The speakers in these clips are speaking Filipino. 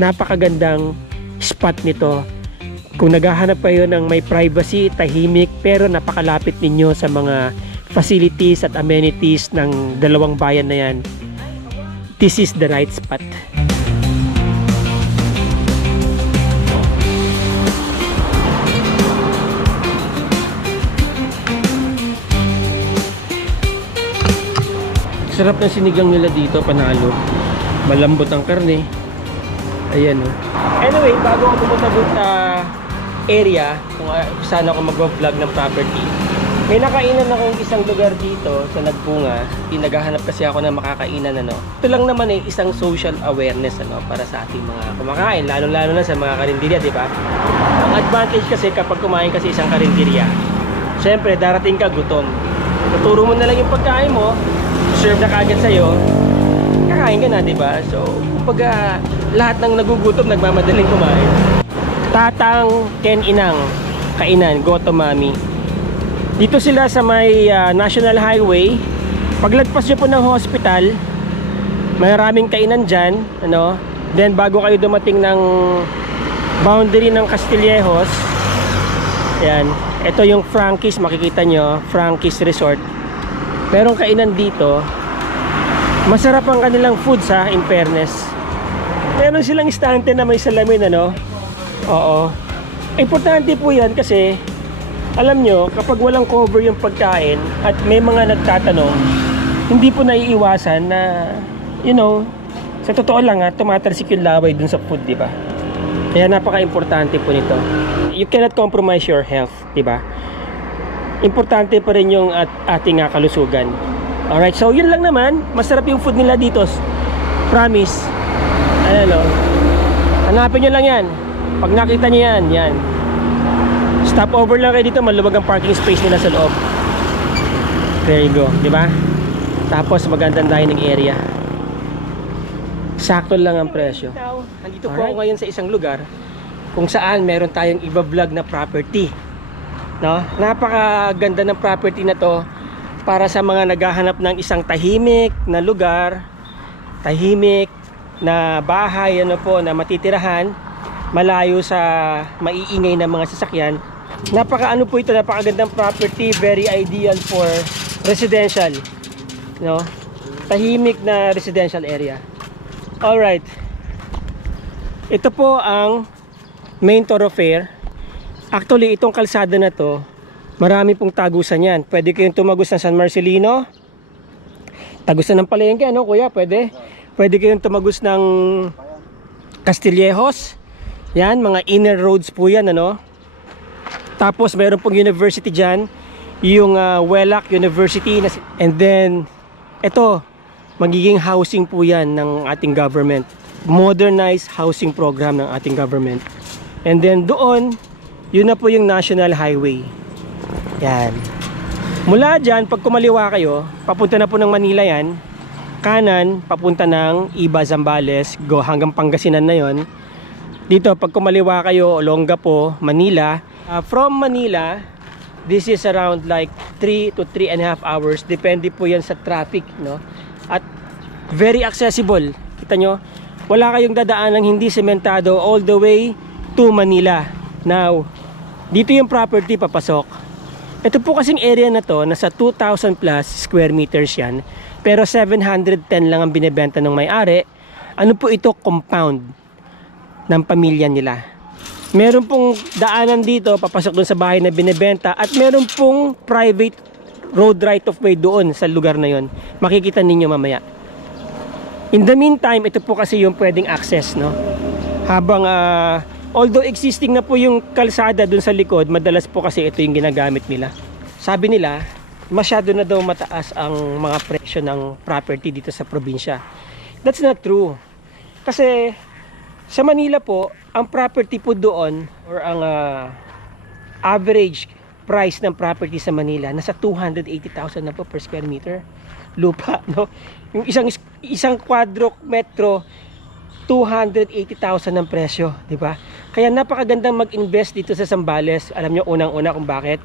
napakagandang spot nito. Kung naghahanap kayo ng may privacy, tahimik, pero napakalapit ninyo sa mga facilities at amenities ng dalawang bayan na yan, this is the right spot. Sarap ng sinigang nila dito, panalo. Malambot ang karne. Ayan, oh. Anyway, bago ako pumunta doon sa area kung saan ako mag-vlog ng property, may nakainan akong isang lugar dito sa Nagbunga. Naghahanap kasi ako ng makakainan, ano. Ito lang naman isang social awareness, ano, para sa ating mga kumakain, lalo-lalo na sa mga karinderya, di ba? Ang advantage kasi kapag kumain kasi isang karinderya, syempre darating ka gutom. Tuturo mo na lang yung pagkain mo, serve na kagad sa'yo, kakain ka na, diba? So, kumbaga, lahat ng nagugutom nagmamadaling kumain. Tatang Ken Inang Kainan, Goto Mami. Dito sila sa may National Highway. Paglagpas nyo po ng hospital, maraming kainan dyan, ano? Then bago kayo dumating ng boundary ng Castillejos, yan, ito yung Frankie's, makikita nyo, Frankie's Resort. Merong kainan dito. Masarap ang kanilang foods, ha, in fairness. Meron silang istante na may salamin, ano? Oo. Importante po yan kasi alam nyo, kapag walang cover yung pagkain at may mga nagtatanong, hindi po naiiwasan na, you know, sa totoo lang, ha, tumatalsik yung laway dun sa food, diba? Kaya napaka-importante po nito. You cannot compromise your health, diba? Importante pa rin yung ating kalusugan. Alright, so yun lang naman. Masarap yung food nila dito, promise. Ano, hanapin nyo lang yan. Pag nakita nyo yan, yan, stop over lang kayo dito. Maluwag ang parking space nila sa loob. There you go, diba? Tapos magandang dining area. Sakto lang ang presyo. Nandito po ako ngayon sa isang lugar kung saan meron tayong i-vlog na property, no? Napakaganda ng property na to para sa mga naghahanap ng isang tahimik na lugar, tahimik na bahay, ano po, na matitirahan, malayo sa maiingay ng mga sasakyan. Napakaano po ito, napakagandang property, very ideal for residential, no? Tahimik na residential area. Alright, ito po ang main thoroughfare. Actually, itong kalsada na to, marami pong tagusan yan. Pwede kayong tumagos ng San Marcelino, tagusan ng Palengke, ano kuya? Pwede. Pwede kayong tumagos ng Castillejos. Yan, mga inner roads po yan, ano? Tapos meron pong university dyan, yung Welac University. And then, ito, magiging housing po yan ng ating government. Modernized housing program ng ating government. And then doon, yun na po yung National Highway. Yan. Mula dyan, pag kumaliwa kayo, papunta na po ng Manila yan. Kanan, papunta ng Iba, Zambales, go hanggang Pangasinan na yon. Dito, pag kumaliwa kayo, Olongapo, Manila. From Manila, this is around like 3 to 3.5 hours. Depende po yan sa traffic, no? At very accessible. Kita nyo, wala kayong dadaan ng hindi sementado all the way to Manila. Now, dito yung property papasok. Ito po kasing area na to, nasa 2,000 plus square meters yan. Pero 710 lang ang binebenta ng may-ari. Ano po ito? Compound ng pamilya nila. Meron pong daanan dito, papasok doon sa bahay na binebenta. At meron pong private road right of way doon sa lugar na yon. Makikita ninyo mamaya. In the meantime, ito po kasi yung pwedeng access, no? Habang although existing na po yung kalsada dun sa likod, madalas po kasi ito yung ginagamit nila. Sabi nila, masyado na daw mataas ang mga presyo ng property dito sa probinsya. That's not true. Kasi sa Manila po, ang property po doon, or ang average price ng property sa Manila, nasa 280,000 na po per square meter. Lupa, no? Yung isang kwadro metro, 280,000 ng presyo, di ba? Kaya napakagandang mag-invest dito sa Zambales. Alam nyo, unang-una kung bakit?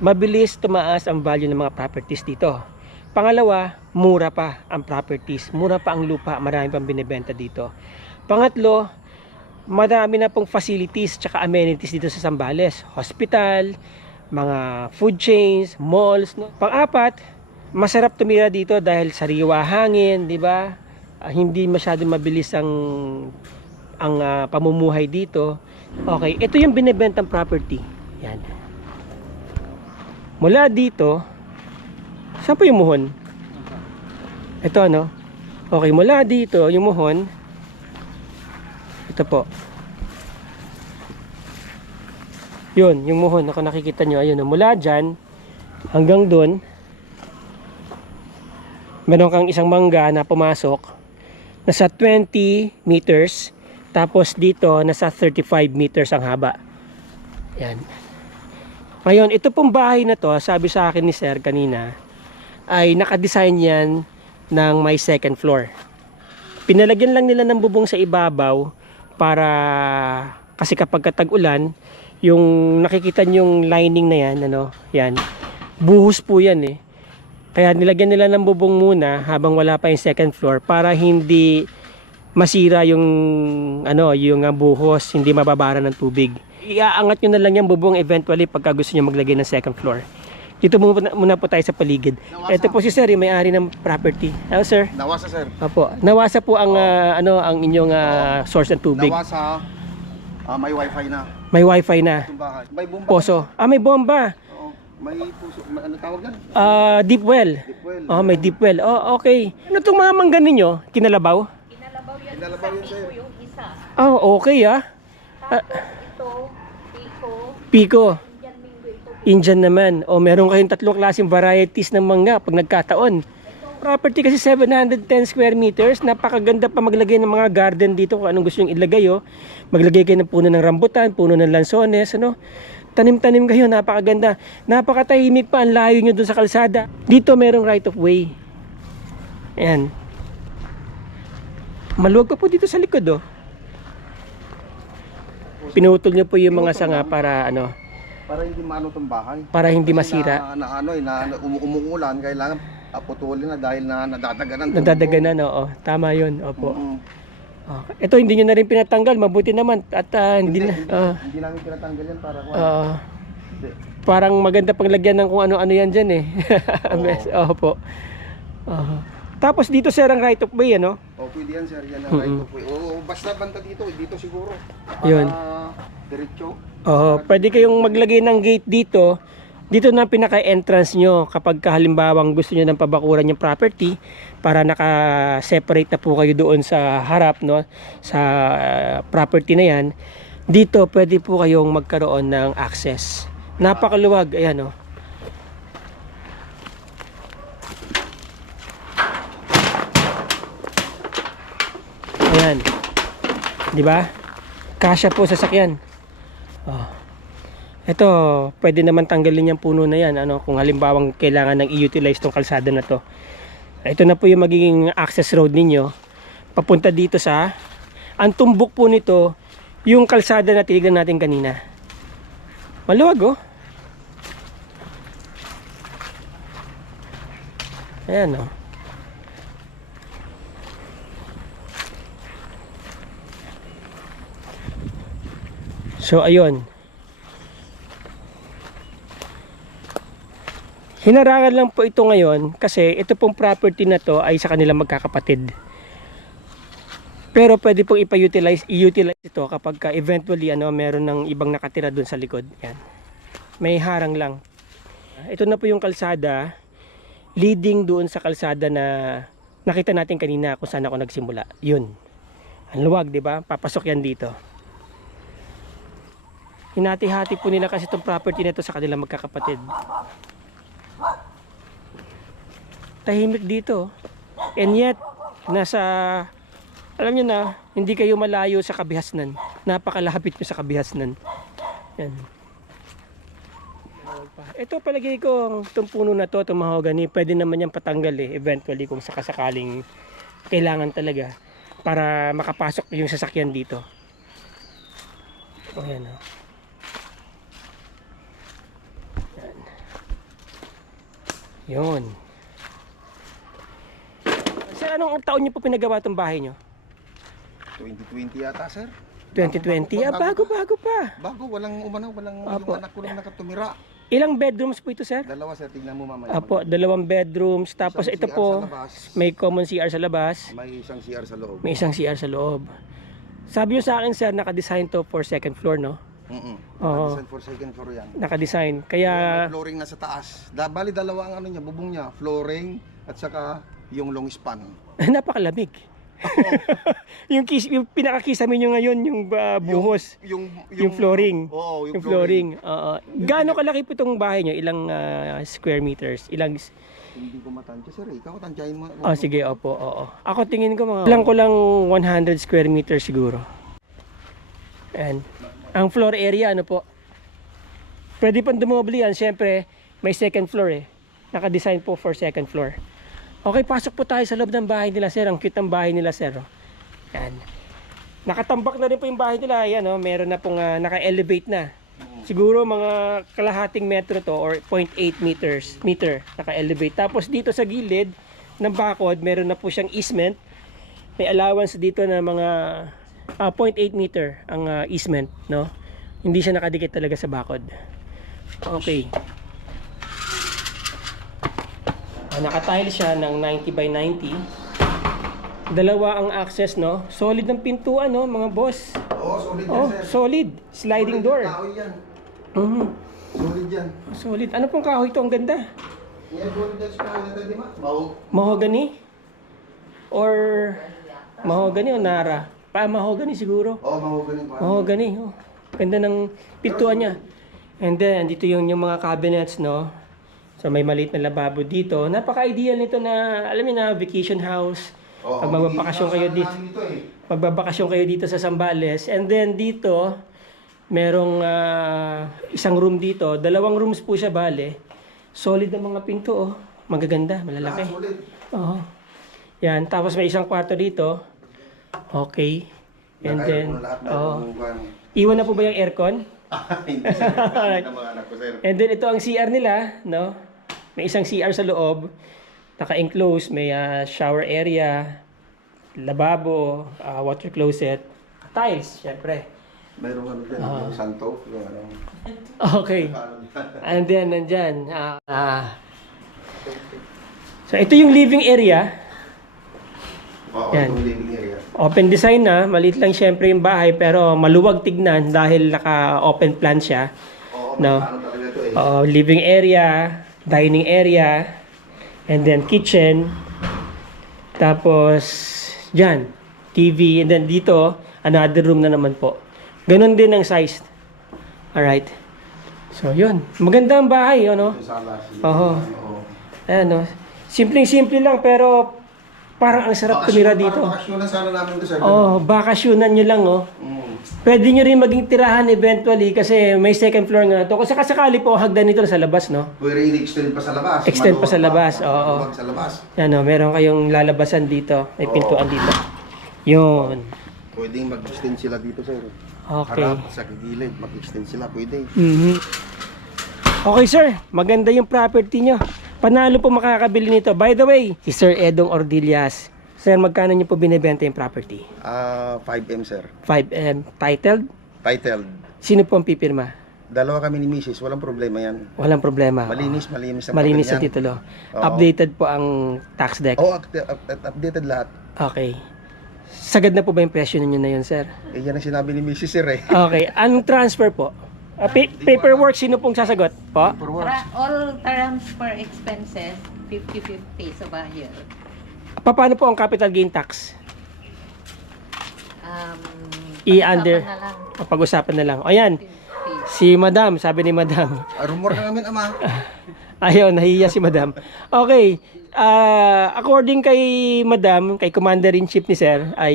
Mabilis tumaas ang value ng mga properties dito. Pangalawa, mura pa ang properties. Mura pa ang lupa. Marami pang binibenta dito. Pangatlo, Madami na pong facilities tsaka amenities dito sa Zambales. Hospital, mga food chains, malls, no? Pang-apat, masarap tumira dito dahil sariwa hangin, di ba? Hindi masyadong mabilis ang pamumuhay dito. Okay, ito yung binebentang property. Yan. Mula dito, saan po yung muhon? Ito, ano? Okay, mula dito, yung muhon, ito po. Yun, yung muhon, ako nakikita nyo, ayun, mula dyan, hanggang dun, meron kang isang mangga na pumasok, nasa 20 meters, tapos dito, nasa 35 meters ang haba. Yan. Ngayon, ito pong bahay na to, sabi sa akin ni Sir kanina, ay nakadesign yan ng may second floor. Pinalagyan lang nila ng bubong sa ibabaw para, kasi kapag tag-ulan, yung nakikita yung lining na yan, ano, yan, buhos po yan eh. Kaya nilagyan nila ng bubong muna habang wala pa yung second floor para hindi masira yung ano, yung buhos, hindi mababara ng tubig. Iaangat nyo na lang yung bubong eventually pagka gusto nyo maglagay ng second floor. Dito muna po tayo sa paligid. Nawasa. Ito po si Sir, yung may-ari ng property. Hello Sir. Nawasa, sir. Opo. Nawasa po ang ano, ang inyong source ng tubig. Nawasa, may wifi na. May wifi na. Yung bahay. May bomba. Poso. May bomba. Oo, may puso. Ano tawag yan? Deep well. Deep well. May deep well. Oh, okay. Ano itong mga mangga ninyo? Kinalabaw? Kinalabaw yun, sir. Yung isa. Okay ah. Tapos ito, Pico, Pico. Indian Mingo ito. Indian naman. Meron kayong tatlong klaseng varieties ng mangga pag nagkataon. Property kasi 710 square meters. Napakaganda pa maglagay ng mga garden dito kung anong gusto nyo ilagay. Maglagay kayo ng puno ng rambutan, puno ng lansones, ano. Tanim-tanim kayo, napakaganda. Napakatahimik pa, ang layo nyo dun sa kalsada. Dito merong right of way. Ayan. Maluwag pa po dito sa likod, Pinutol nyo po yung mga sanga para ano, Para hindi maano tong bahay. para hindi Kasi masira. umuulan, kailangan putulin na dahil na nadadaganan. Nadadaganan, oo. Tama yun, opo. Oo. Ito hindi nyo na rin pinatanggal, mabuti naman. At hindi na, Hindi namin tinatanggal yan para Hindi. parang maganda pang lagyan ng kung ano-ano yan dyan eh. Oo. Opo. Tapos dito sir ang right of way, ano? Pwede yan, sir. Yan ang right of way. Oo, basta banda dito siguro. Yun. Diretso. Pwede kayong maglagay ng gate dito. Dito na pinaka-entrance nyo kapag halimbawang gusto nyo ng pabakuran yung property para naka-separate na po kayo doon sa harap, no? Sa property na yan. Dito pwede po kayong magkaroon ng access. Napakaluwag, ayan, Ayan. 'Di ba? Kasya po sa sasakyan. Ito, pwede naman tanggalin yung puno na yan, ano, kung halimbawang kailangan ng i-utilize tong kalsada na to. Ito na po yung magiging access road ninyo. Papunta dito sa, ang tumbok po nito, yung kalsada na tinignan natin kanina. Maluwag, Ayan, So, ayun. Hinarangan lang po ito ngayon kasi ito pong property na to ay sa kanilang magkakapatid. Pero pwede pong i-utilize ito kapag eventually meron ng ibang nakatira dun sa likod. Yan. May harang lang. Ito na po yung kalsada leading doon sa kalsada na nakita natin kanina kung saan ako nagsimula. Yun. Ang luwag, 'di ba? Papasok yan dito. Hinati-hati po nila kasi itong property na to sa kanilang magkakapatid. Tahimik dito. And yet, alam nyo na, hindi kayo malayo sa Kabihasnan. Napakalapit nyo sa Kabihasnan. Yan. Ito palagay ko, itong puno na to, itong mahogany, pwede naman yan patanggal eventually kung sakasakaling kailangan talaga para makapasok yung sasakyan dito. Yan. Yun. Sir, anong taon niyo po pinagawa itong bahay niyo? 2020 yata, sir. 2020. Ah, bago-bago pa. Bago, walang umano, Apo. yung anak ko lang nakatumira. Ilang bedrooms po ito, sir? Dalawa sir, tignan mo mamaya. Apo, 2 bedrooms. Tapos Isang ito CR po, sa labas. may common CR sa labas. May isang CR sa loob. May isang CR sa loob. Sabi nyo sa akin, sir, naka-design to for second floor, no? Oo. Design for second floor yan. Naka-design. May Kaya, flooring na sa taas. Bali dalawa ang ano niya, bubong niya, flooring at saka yung long span. napakalamig. yung pinakakisame nyo ngayon, yung buhos. Yung flooring. Oo, Yung flooring. Oo. Gaano kalaki po itong bahay nyo? Ilang square meters? Ilang... Hindi ko matansya sir, ikaw tansyahin mo. Oh, sige, opo, oo. Ako tingin ko mga... ko lang 100 square meters siguro. And ang floor area, ano po? Pwede pang dumoble yan. Siyempre, may second floor eh. Naka-design po for second floor. Okay, pasok po tayo sa loob ng bahay nila, sir. Ang cute ng bahay nila, sir. Oh. Yan. Nakatambak na rin po yung bahay nila. Yan, oh. Meron na pong naka-elevate na. Siguro mga kalahating metro to or 0.8 meter naka-elevate. Tapos dito sa gilid ng bakod, meron na po siyang easement. May allowance dito na mga 0.8 meter ang easement, no? Hindi siya nakadikit talaga sa bakod. Okay. Naka-tile siya ng 90 by 90. Dalawa ang access, no? Solid ng pintuan, no, mga boss. Oo, solid yan Oh, sir. solid. Sliding door. Kahoy yan. Mhm. Solid yan. Solid. Ano pong kahoy ito? Ang ganda. Yan, solid yan sa kahoy na tayo, di ba? Bawo. Mahogany? Or mahogany o nara? Mahogany siguro. Oo, mahogany pa. Mahogany. Oh. Ganda ng pintuan niya. And then, dito yung mga cabinets, no? So, may maliit na lababo dito. Napaka-ideal nito na, alam niyo na, vacation house. Oo, Pag magbabakasyon kayo dito. Magbabakasyon kayo dito sa Zambales. And then, dito, merong isang room dito. 2 rooms po siya, bale. Solid ang mga pinto, oh. Magaganda, malalaki. Solid. Oo. Yan, tapos may isang kwarto dito. Okay. And then, iwan na po ba yung aircon? Hindi sir. Ng mga anak ko sir. And then ito ang CR nila, no? May isang CR sa loob, naka-enclose, may shower area, lababo, water closet, tiles, syempre. Mayroon ano dyan, yung santo, yung ano. Okay. And then nandyan, so ito yung living area. Oo, Yan. yung living area. Open design na, maliit lang syempre yung bahay pero maluwag tignan dahil naka-open plan siya. Oo, No. ano talaga ito eh. Living area, dining area, and then kitchen. Tapos, dyan, TV. And then dito, another room na naman po. Ganon din ang size. Alright. So, yun. Maganda ang bahay, ano? Yung sala. Oo. Oo. Ayan, no? Simpleng-simple lang, pero parang ang sarap tumira dito. Bakasyonan sana namin ito sir. Oh, bakasyonan nyo lang, oh. Pwede nyo rin maging tirahan eventually kasi may second floor nga to. Kung sakasakali po, hagdan nito sa labas, no? Pwede i-extend pa sa labas. Extend pa sa labas, oo. Maluwag sa labas. Yan, oh, meron kayong lalabasan dito. May pintuan dito. Yun. Pwedeng mag-extend sila dito sir. Okay. Harap sa gilid, mag-extend sila pwede. Mhm. Okay, sir. Maganda yung property nyo. Panalo po makakabili nito. By the way, si Sir Edong Ordillas. Sir, magkano nyo po binibenta yung property? 5M sir. 5M. Titled? Titled. Sino po ang pipirma? Dalawa kami ni Mrs. Walang problema yan. Walang problema. Malinis ang Malinis papel sa yan. titulo. Oo. Updated po ang tax deck. Oo, updated lahat. Okay. Sagad na po ba yung presyo ninyo na yun, sir? Eh, yan ang sinabi ni Mrs. sir eh. Okay. Anong transfer po? Paperwork, sino pong sasagot po? For work. All transfer expenses, 50-50 sa bayan. Paano po ang capital gain tax? Pag-usapan na lang. Pag-usapan na lang. O yan, 50. si Madam, sabi ni Madam. Rumor na namin ama. Ayaw, nahihiya si Madam. Okay, according kay Madam, kay Commander-in-Chief ni Sir, ay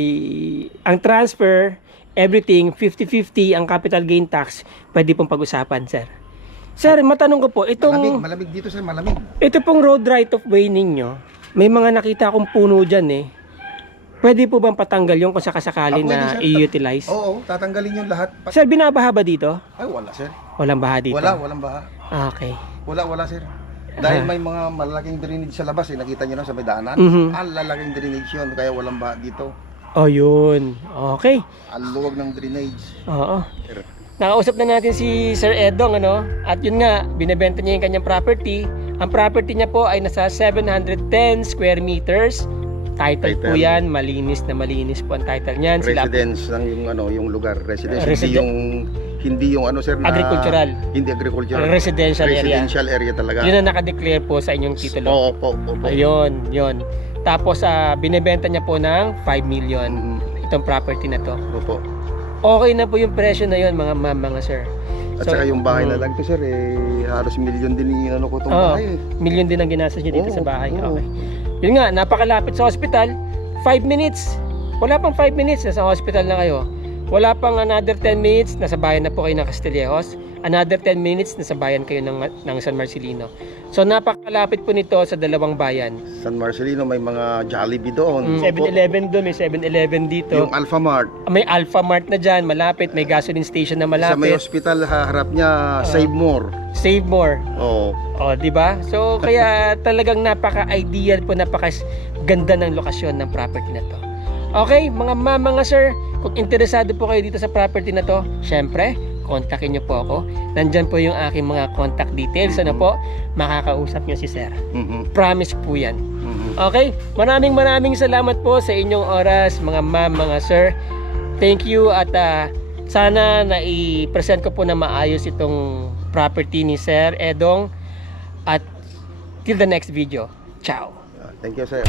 ang transfer, everything, 50-50, ang capital gain tax, pwede pong pag-usapan, Sir. Sir, matanong ko po, Malamig dito sir, malamig. ito pong road right of way ninyo, may mga nakita akong puno dyan eh. Pwede po bang patanggal yung kung sakasakali Pwede, na sir. i-utilize? Oo, tatanggalin yung lahat. Sir, binabaha ba dito? Ay, wala sir. Walang baha dito? Walang baha. Okay. Wala sir. Dahil may mga malaking drainage sa labas eh, nakita nyo na sa may daanan. Mhm. Ang lalaking drainage yun, kaya walang baha dito. Oh, yun. Okay. Ang luwag ng drainage. Oo. Nakausap na natin si Sir Edong, ano? At yun nga, binebenta niya yung kanyang property. Ang property niya po ay nasa 710 square meters. Title po Title. yan, malinis na malinis po ang title niyan. Residence ng yung lugar. Residence, Residen- hindi yung ano sir na Agricultural. Hindi agricultural. Residential area. Residential area talaga. Yun ang nakadeclare po sa inyong titulo. Opo. Ayun, yun. Tapos binebenta niya po ng 5 million itong property na to. Opo. Okay na po yung presyo na yun mga ma'am, mga sir. At saka yung bahay na lang to sir, halos milyon din yung ano ko itong Oo, bahay. million din ang ginastos niya dito Oo, sa bahay. oo. Okay. Yun nga, napakalapit sa hospital. 5 minutes. Wala pang 5 minutes, nasa hospital na kayo. Wala pang another 10 minutes, nasa bayan na po kayo ng Castillejos. Another 10 minutes, nasa bayan kayo ng San Marcelino. So napakalapit po nito sa dalawang bayan. San Marcelino may mga Jollibee doon. 7-Eleven doon, may 7-Eleven dito. Yung Alphamart. May Alpha Mart na dyan, malapit. May gasoline station na Sa may malapit. hospital harap niya, Save More. Save More. Oo. O, di ba? So, kaya talagang napaka-ideal po, napaka-ganda ng lokasyon ng property na to. Okay, mga ma'am, mga sir, kung interesado po kayo dito sa property na to, syempre, kontakin nyo po ako. Nandyan po yung aking mga contact details. Ano po? Makakausap nyo si sir. Promise po yan. Okay? Maraming salamat po sa inyong oras, mga ma'am, mga sir. Thank you at sana na i-present ko po na maayos itong property ni Sir Edong. At till the next video. Ciao! Thank you sir.